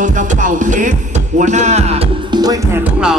กราจะเป่าเค้กหัวหน้าด้วยแขกของเรา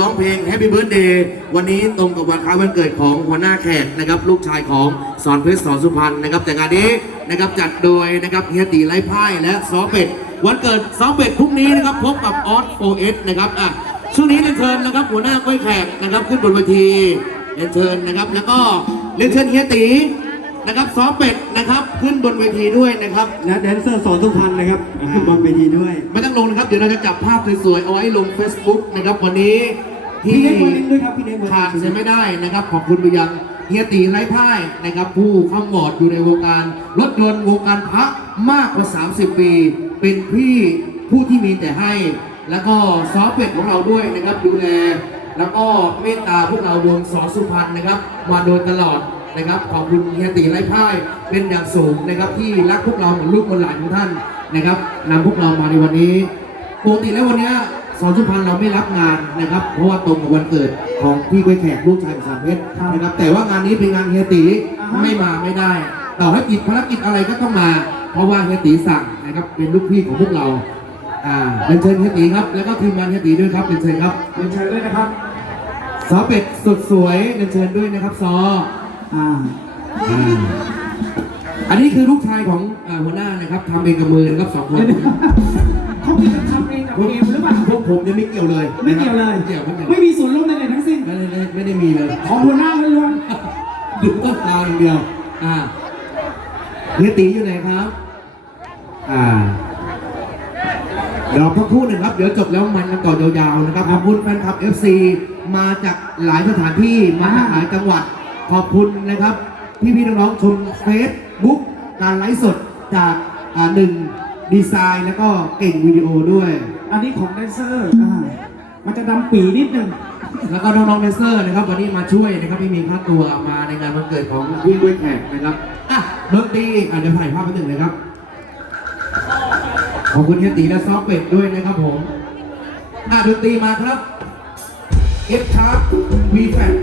ร้องเพลง Happy Birthday วันนี้ตรงกับวันคล้ายวันเกิดของหัวหน้าแขกนะครับ ลูกชายของสอนเพชรสอนสุพรรณนะครับ แต่งานนี้นะครับจัดโดยนะครับเฮียตีไร้พ่ายและซอเป็ดวันเกิดซอเป็ดพรุ่งนี้นะครับพบกับออสโฟเอสนะครับอะช่วงนี้เรียนเชิญนะครับหัวหน้ากล้วยแขกนะครับขึ้นบนเวทีเรียนเชิญนะครับ แล้วก็เรียนเชิญเฮียตี นะครับซอเป็ดนะครับ ขึ้นบนเวทีด้วยนะครับและแดนเซอร์สอนทุกพันนะครับขึ้นบนเวทีด้วย ไม่ต้องลงนะครับเดี๋ยวเราจะจับภาพสวยๆเอาไว้ลง Facebook นะครับวันนี้พี่ที่เล็กวาลินด้วยครับพี่เล็กวาลินขาดเสียไม่ได้นะครับ ขอบคุณไปยังเฮียตีไร้พ่ายนะครับ ผู้ข้ามวอดอยู่ในวงการรถยนต์วงการพระมากกว่า 30 ปี เป็นพี่ผู้ที่มีแต่ให้ แล้วก็ซอฟเป็ดของเราด้วยนะครับดูแลแล้วก็เมตตาพวกเราวงสอสุพรรณนะครับ มาโดยตลอด นะครับ ขอบคุณเฮียตีไร้พ่ายเป็นอย่างสูงนะครับ ที่รักพวกเราเหมือนลูกเหมือนหลานของท่านนะครับนำพวกเรามาในวันนี้ปกติแล้ววันเนี้ยสอนสุพรรณเราไม่รับงานนะครับ เพราะว่าตรงกับวันเกิดของพี่กล้วยแขกลูกชายของสามเพชรนะครับ แต่ว่างานนี้เป็นงานเฮียตีไม่มาไม่ได้ต่อให้ติดภารกิจอะไรก็ต้องมา เพราะว่าเฮียตีสั่งนะครับเป็นลูกพี่ของพวกเราอ่าเป็นเชิญเฮียตีครับ แล้วก็ทีมงานเฮียตีด้วยครับเป็นเชิญครับเรียนเชิญด้วยนะครับซอเป็ดสุดสวยเรียนเชิญด้วยนะครับซอ อ่าอ่าอันนี้คือลูกชายของอ่าหัวหน้านะครับทำเองกับมือนะครับสองคนเขาคิดจะทำเองกับเองหรือเปล่า พวกผมยังไม่เกี่ยวเลยไม่เกี่ยวเลย ไม่เกี่ยวไม่เกี่ยวไม่มีส่วนร่วมใดๆทั้งสิ้น ไม่ได้ไม่ได้ไม่ได้มีเลยของหัวหน้าล้วนดูต้นตาอย่างเดียว อ่าเฮียตีอยู่ไหนครับ อ่าเดี๋ยวพักครู่หนึ่งครับ เดี๋ยวจบแล้วมันกันต่อยาวๆนะครับขอบคุณแฟนคลับ FC มาจากหลายสถานที่มาจากหลายจังหวัด ขอบคุณนะครับ พี่ๆน้องๆชมเฟซบุ๊กการไลฟ์สดจากอ่าหนึ่งดีไซน์แล้วก็เก่งวิดีโอด้วยๆอันนี้ของแดนเซอร์อ่ามันจะดำปีนิดนึง แล้วก็น้องๆแดนเซอร์นะครับ วันนี้มาช่วยนะครับไม่มีค่าตัวมาในงานวันเกิดของพี่กล้วยแขกนะครับอะดนตรีอะเดี๋ยวถ่ายภาพไปหนึ่งเลยครับ ขอบคุณเฮียตีและซอฟเป็ดด้วยนะครับผมอะดนตรีมาครับ F Sharp V Fat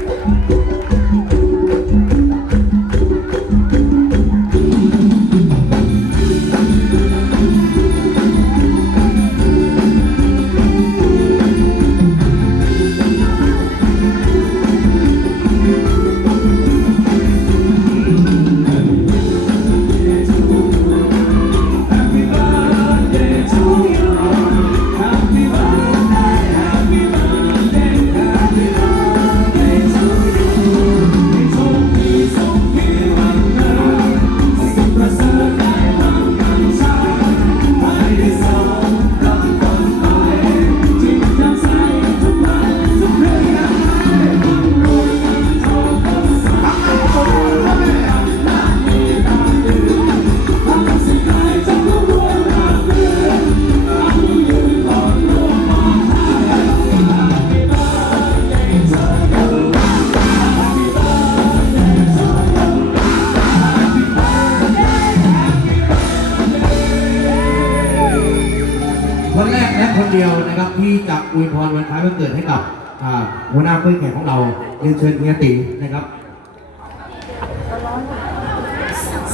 หัวหน้าเพื่อนแขกของเราเรียนเชิญเฮียตีนะครับ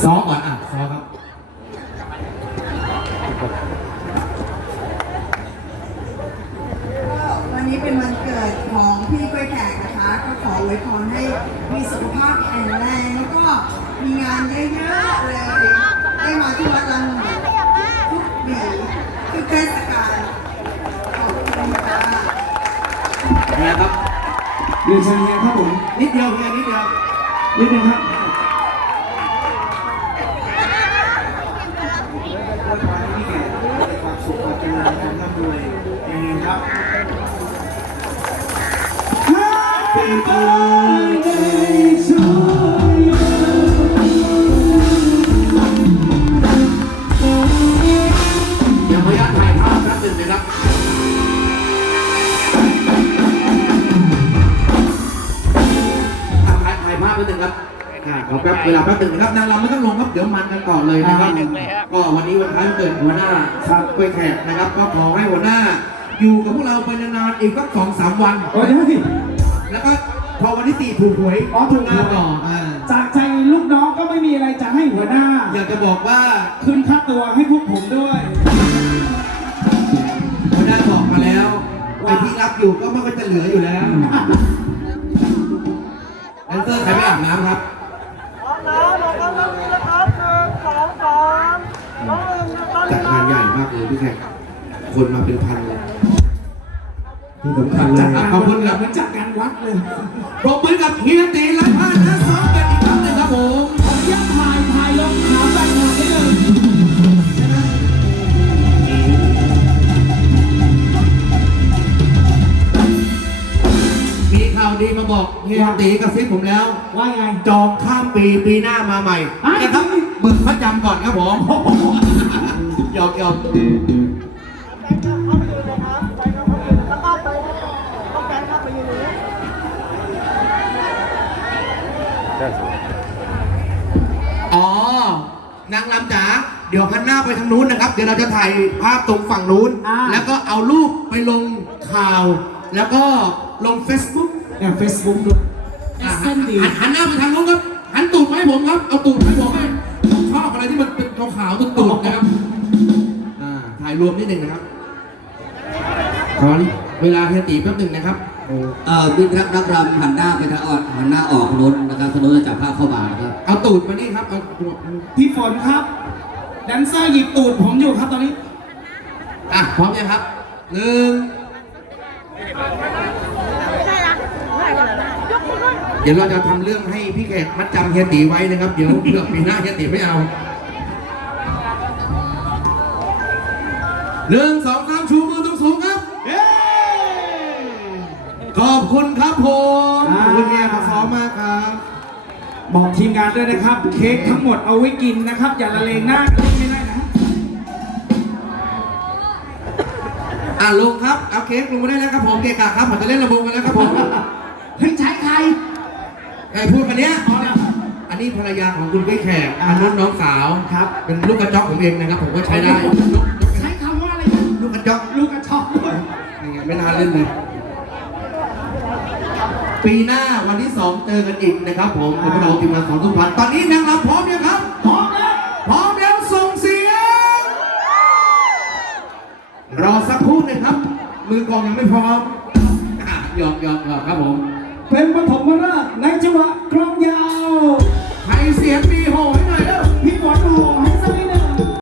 ซอก่อนอะซอครับวันนี้เป็นวันเกิดของพี่กล้วยแขกนะคะ ก็ขออวยพรให้มีสุขภาพแข็งแรงแล้วก็มีงานเยอะๆเลยได้มาที่วัดลังหนทุกปีทุกเทศกาลขอบคุณค่ะเนี่ยครับ เรียนเชิญเฮียครับผมนิดเดียวเพียงนิดเดียวนิดเดียวครับ วลาแป๊บหนึงนะครับนางรำไม่ต้องลงครับเดี๋ยวมันกันก่อนเลยนะครับ ก็วันนี้วันคล้ายวันเกิดหัวหน้าครับกล้วยแขกนะครับ ก็ขอให้หัวหน้า อยู่กับพวกเราไปนานๆอีกสักสองสามวัน โอ้ยเดี๋ยวสิแล้วก็พอวันที่สี่ถูกหวยอ๋อถูกหวยหน้าต่ออ่าจากใจลูกน้องก็ไม่มีอะไรจะให้หัวหน้า อยากจะบอกว่าขึ้นค่าตัวให้พวกผมด้วย หัวหน้าบอกมาแล้วไอ้ที่รับอยู่ก็ไม่ค่อยจะเหลืออยู่แล้วแดนเซอร์ใครไม่อาบน้ำครับ จัดงานใหญ่มากเลย พี่แขกคนมาเป็นพันเลยที่สำคัญเลยขอบคุณครับเหมือนจัดการวัดเลยปรบมือกับเฮียตีและพานและซ้อมกันอีกครั้งหนึ่งครับผมขออนุญาตถ่ายถ่ายลงขาวแฟนคลับนิดนึงมีข่าวดีมาบอกเฮียตีกับซิบผมแล้ว ว่าไง จองข้ามปีปีหน้ามาใหม่อ้าวนะครับเบิกพระจำก่อนครับผม หยอกหยอกอ๋อ นางลำจ๋า เดี๋ยวหันหน้าไปทางนู้นนะครับ เดี๋ยวเราจะถ่ายภาพตรงฝั่งนู้น อ่า แล้วก็เอารูปไปลงข่าว แล้วก็ลง Facebook เนี่ยเฟซบุ๊กด้วยอะเส้นดีหันหันหน้าไปทางนู้นครับ หันตูดมาให้ผมครับ เอาตูดให้ผมให้ผมชอบอะไรที่มันเป็นขาวๆตูดๆนะครับอ่าถ่ายรวมนิดหนึ่งนะครับ ขอเวลาเฮียตีแป๊บหนึ่งนะครับโอ้เอ่อมิตรรักนักรำหันหน้าไปทางออกหันหน้าออกรถนะครับถนนจะจับภาพเข้ามานะครับเอาตูดมานี่ครับเอาพี่ฝนครับแดนเซอร์หยิบตูดผมอยู่ครับตอนนี้อะพร้อมยังครับหนึ่งเดี๋ยวเราจะทำเรื่องให้พี่แขกมัดจำเฮียตีไว้นะครับ เดี๋ยวเผื่อปีหน้าเฮียตีไม่เอา หนึ่งสองสามชูมือตรงสูงครับ เย้ขอบคุณครับผมขอบคุณเฮียมาซ้อมมากครับ บอกทีมงานด้วยนะครับ เค้กทั้งหมดเอาไว้กินนะครับ อย่าละเลงหน้าเล่นไม่ได้นะอะลงครับเอาเค้กลงมาได้แล้วครับผมเกะกะครับผมจะเล่นระบงกันแล้วครับผมเฮ้ยใช้ใครใครพูดกันเนี้ยอ๋อเนี่ยอันนี้ภรรยาของคุณกุ้ยแขกอันนั้นน้องสาวครับ เป็นลูกกระจอกผมเองนะครับ ผมก็ใช้ได้ ไม่น่าเล่นเลย ปีหน้าวันที่สองเจอกันอีกนะครับผมผมเราทีมงานสองสุพรรณตอนนี้แมงลับพร้อมยังครับ พร้อมแล้ว พร้อมแล้วส่งเสียง รอสักครู่นึ่ครับ มือกองยังไม่พร้อมหยอกหยอกหยอกครับผม เป็นปฐมราชในจังหวะกรองยาวให้เสียงดีโหยหน่อยเด้อพี่หมอดู